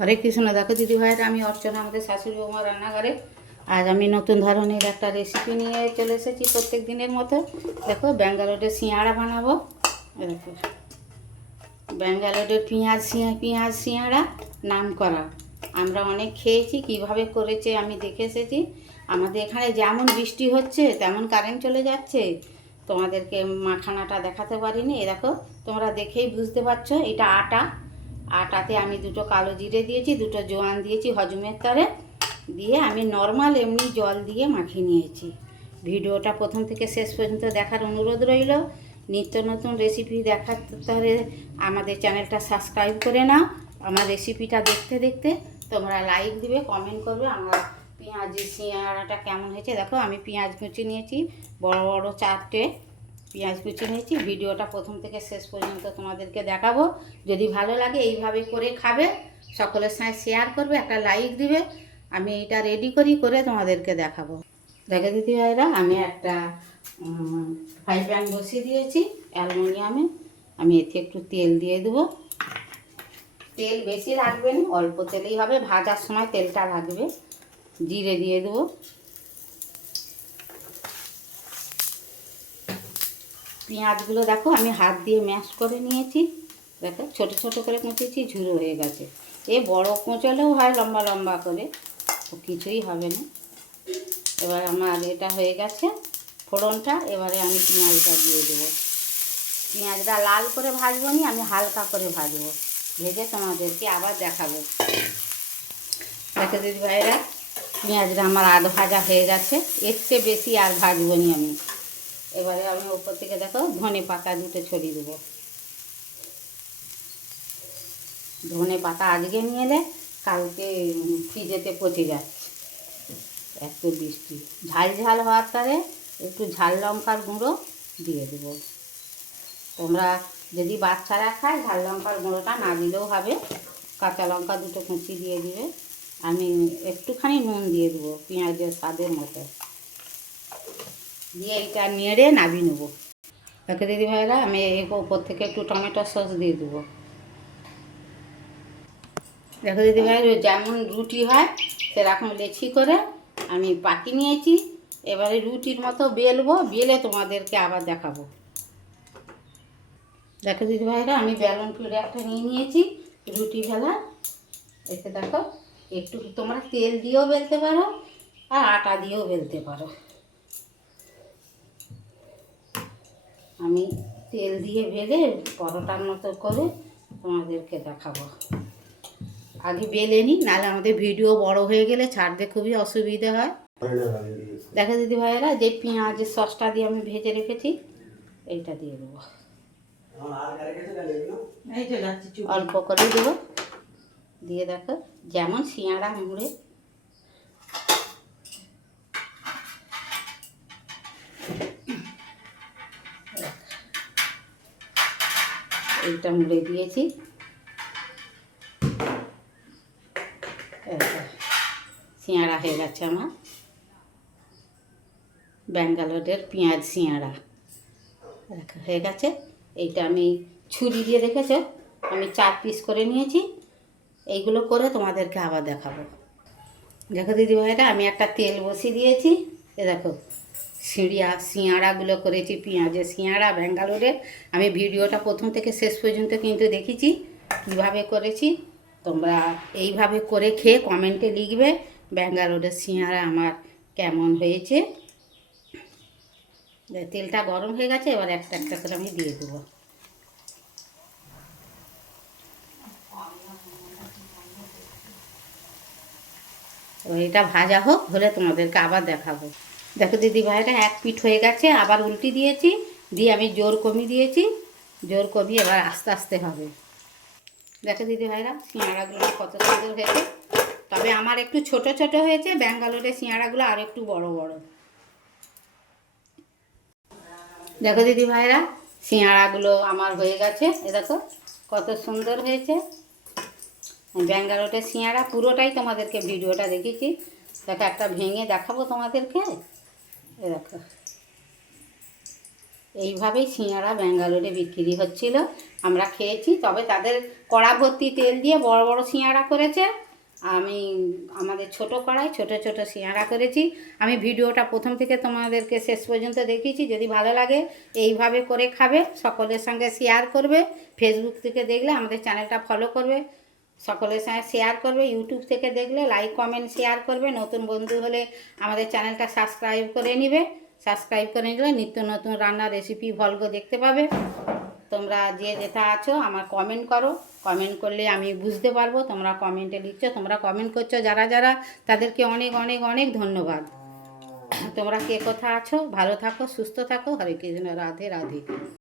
হরে কৃষ্ণ। দেখো দিদি ভাইরা, আমি অর্চনা, আমাদের শাশুড়ি বৌমা রান্নাঘরে। আজ আমি নতুন ধরনের একটা রেসিপি নিয়ে চলে এসেছি প্রত্যেক দিনের মতো। দেখো, ব্যাঙ্গালোরের সিঙাড়া বানাবো। দেখো, ব্যাঙ্গালোরের পেঁয়াজ সিঙাড়া নাম করা। আমরা অনেক খেয়েছি, কিভাবে করেছে আমি দেখে এসেছি। আমাদের এখানে যেমন বৃষ্টি হচ্ছে তেমন কারেন্ট চলে যাচ্ছে। তোমাদেরকে মাখানাটা দেখাতে পারিনি। দেখো, তোমরা দেখেই বুঝতে পারছো, এটা আটাতে আমি দুটো কালো জিরে দিয়েছি, দুটো জোয়ান দিয়েছি হজমের তরে, দিয়ে আমি নর্মাল এমনি জল দিয়ে মাখিয়ে নিয়েছি। ভিডিওটা প্রথম থেকে শেষ পর্যন্ত দেখার অনুরোধ রইল। নিত্য নতুন রেসিপি দেখার তরে আমাদের চ্যানেলটা সাবস্ক্রাইব করে নাও। আমার রেসিপিটা দেখতে দেখতে তোমরা লাইক দিবে, কমেন্ট করবে আমার পেঁয়াজি সিঙাড়াটা কেমন হয়েছে। দেখো, আমি পেঁয়াজ কুচি নিয়েছি, বড় বড় 4টে পেঁয়াজ কুচি নিয়েছি। ভিডিওটা প্রথম থেকে শেষ পর্যন্ত তোমাদেরকে দেখাবো। যদি ভালো লাগে এইভাবে করে খাবে, সকলের সঙ্গে শেয়ার করবে, একটা লাইক দিবে। আমি এটা রেডি করে তোমাদেরকে দেখাবো। দেখো দিদি ভাইরা, আমি একটা ফ্রাই প্যান বসিয়ে দিয়েছি অ্যালুমিনিয়ামে। আমি এতে একটু তেল দিয়ে দেবো। তেল বেশি লাগবে না, অল্প তেলেই হবে, ভাজার সময় তেলটা লাগবে। জিরে দিয়ে দেবো। পেঁয়াজগুলো দেখো আমি হাত দিয়ে ম্যাশ করে নিয়েছি। দেখো, ছোট ছোট করে কুচেছি, ঝুরো হয়ে গেছে। এ বড় কুচলেও হয় লম্বা লম্বা করে, তো কিছুই হবে না। এবার আমার এটা হয়ে গেছে ফোড়নটা। এবারে আমি পেঁয়াজটা দিয়ে দেবো। পেঁয়াজটা লাল করে ভাজবো নি, আমি হালকা করে ভাজবো, ভেজে তোমাদেরকে আবার দেখাবো। দেখো দিদি ভাইরা, পেঁয়াজটা আমার আধ ভাজা হয়ে গেছে, এর চেয়ে বেশি আর ভাজবো নি আমি। এবারে আমি উপর থেকে দেখো ধনে পাতা দুটো ছড়িয়ে দেবো। ধনে পাতা আজকে নিয়ে এলে কালকে ফ্রিজেতে পচে যাচ্ছে, এত বৃষ্টি। ঝাল ঝাল হওয়ার তারে একটু ঝাল লঙ্কার গুঁড়ো দিয়ে দেবো। তোমরা যদি বাচ্চারা খায়, ঝাল লঙ্কার গুঁড়োটা না দিলেও হবে। কাঁচা লঙ্কা দুটো কুচি দিয়ে দিবে। আমি একটুখানি নুন দিয়ে দেবো পেঁয়াজের স্বাদের মতো, দিয়ে এইটা নেড়ে নামিয়ে নেবো। দেখো দিদি ভাইরা, আমি এই ওপর থেকে একটু টমেটো সস দিয়ে দেবো। দেখো দিদি ভাই, যেমন রুটি হয় সেরকম লেচি করে আমি পাকি নিয়েছি। এবারে রুটির মতো বেলবো, বেলে তোমাদেরকে আবার দেখাবো। দেখো দিদি ভাইরা, আমি বেলন পিড়ে একটা নিয়ে নিয়েছি রুটি বেলা। এতে দেখো, একটু তোমরা তেল দিয়েও বেলতে পারো আর আটা দিয়েও বেলতে পারো। আমি তেল দিয়ে বেলে পরোটার মতো করে তোমাদেরকে দেখাবো। আগে বেলে নিই, নাহলে আমাদের ভিডিও বড় হয়ে গেলে ছাড়তে খুবই অসুবিধে হয়। দেখো দিদি ভাইয়েরা, যে পেঁয়াজের সসটা দিয়ে আমি ভেজে রেখেছি এইটা দিয়ে দেবো। অল্প করে দেবো, দিয়ে দেখো যেমন সিঙাড়া মুড়ে এইটা মুড়ে দিয়েছি। সিঙাড়া হয়ে গেছে আমার ব্যাঙ্গালোরের পেঁয়াজ সিঙাড়া হয়ে গেছে। এইটা আমি ছুরি দিয়ে দেখেছো, আমি 4 পিস করে নিয়েছি। এইগুলো করে তোমাদেরকে আবার দেখাবো। দেখো দিদি ভাইরা, আমি একটা তেল বসিয়ে দিয়েছি। এ দেখো, সিঙাড়াগুলো করেছি, পেঁয়াজের সিঙাড়া ব্যাঙ্গালোরের। আমি ভিডিওটা প্রথম থেকে শেষ পর্যন্ত কিন্তু দেখেছি কীভাবে করেছি। তোমরা এইভাবে করে খেয়ে কমেন্টে লিখবে ব্যাঙ্গালোরের সিঙাড়া আমার কেমন হয়েছে। তেলটা গরম হয়ে গেছে, এবার একটা একটা করে আমি দিয়ে দেবো। এবার এটা ভাজা হোক, হলে তোমাদেরকে আবার দেখাবো। দেখো দিদি ভাইরা, এক পিঠ হয়ে গেছে, আবার উল্টি দিয়েছি, দিয়ে আমি জোর কমিয়ে দিয়েছি। জোর কমিয়ে এবার আস্তে আস্তে হবে। দেখো দিদি ভাইরা, সিঙাড়াগুলো কত সুন্দর হয়েছে। তবে আমার একটু ছোট ছোট হয়েছে, ব্যাঙ্গালোরের সিঙাড়াগুলো আর একটু বড় বড়। দেখো দিদি ভাইরা, সিঙাড়াগুলো আমার হয়ে গেছে। এ দেখো কত সুন্দর হয়েছে। ব্যাঙ্গালোরের সিঙাড়া পুরোটাই তোমাদেরকে ভিডিওটা দেখেছি। দেখো, একটা ভেঙে দেখাবো তোমাদেরকে। এ দেখো, এইভাবেই সিঙাড়া ব্যাঙ্গালোরে বিক্রি হচ্ছিল, আমরা খেয়েছি। তবে তাদের কড়া ভর্তি তেল দিয়ে বড় বড় সিঙাড়া করেছে, আমি আমাদের ছোট কড়াই ছোট ছোট সিঙাড়া করেছি। আমি ভিডিওটা প্রথম থেকে তোমাদেরকে শেষ পর্যন্ত দেখিয়েছি। যদি ভালো লাগে এইভাবে করে খাবে, সকলের সঙ্গে শেয়ার করবে। ফেসবুক থেকে দেখলে আমাদের চ্যানেলটা ফলো করবে, সকলের সঙ্গে শেয়ার করবে। ইউটিউব থেকে দেখলে লাইক কমেন্ট শেয়ার করবে। নতুন বন্ধু হলে আমাদের চ্যানেলটা সাবস্ক্রাইব করে নিবে। সাবস্ক্রাইব করে নিলে নিত্য নতুন রান্নার রেসিপি ভলগ দেখতে পাবে। তোমরা যে যেটা আছো আমার কমেন্ট করো, কমেন্ট করলে আমি বুঝতে পারবো তোমরা কমেন্টে লিখছো। তোমরা কমেন্ট করছো যারা যারা, তাদেরকে অনেক অনেক অনেক ধন্যবাদ। তোমরা কে কোথা আছো, ভালো থাকো, সুস্থ থাকো। হরে কৃষ্ণ, রাধে রাধে।